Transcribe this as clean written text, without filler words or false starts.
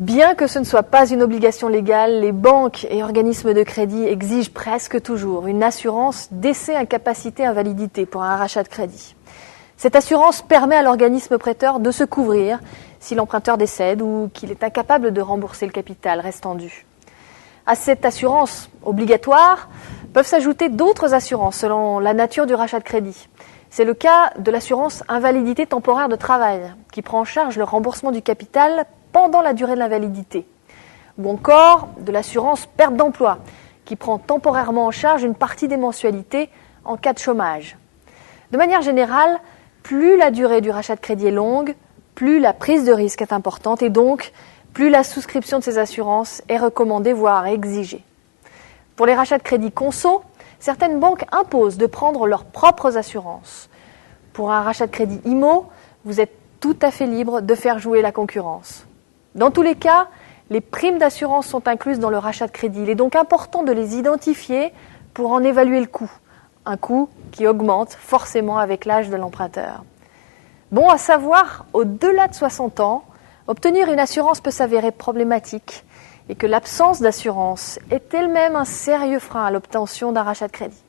Bien que ce ne soit pas une obligation légale, les banques et organismes de crédit exigent presque toujours une assurance décès incapacité invalidité pour un rachat de crédit. Cette assurance permet à l'organisme prêteur de se couvrir si l'emprunteur décède ou qu'il est incapable de rembourser le capital restant dû. À cette assurance obligatoire peuvent s'ajouter d'autres assurances selon la nature du rachat de crédit. C'est le cas de l'assurance invalidité temporaire de travail, qui prend en charge le remboursement du capital pendant la durée de l'invalidité, ou encore de l'assurance perte d'emploi, qui prend temporairement en charge une partie des mensualités en cas de chômage. De manière générale, plus la durée du rachat de crédit est longue, plus la prise de risque est importante et donc plus la souscription de ces assurances est recommandée, voire exigée. Pour les rachats de crédit conso, certaines banques imposent de prendre leurs propres assurances. Pour un rachat de crédit IMO, vous êtes tout à fait libre de faire jouer la concurrence. Dans tous les cas, les primes d'assurance sont incluses dans le rachat de crédit. Il est donc important de les identifier pour en évaluer le coût. Un coût qui augmente forcément avec l'âge de l'emprunteur. Bon à savoir, au-delà de 60 ans, obtenir une assurance peut s'avérer problématique et que l'absence d'assurance est elle-même un sérieux frein à l'obtention d'un rachat de crédit.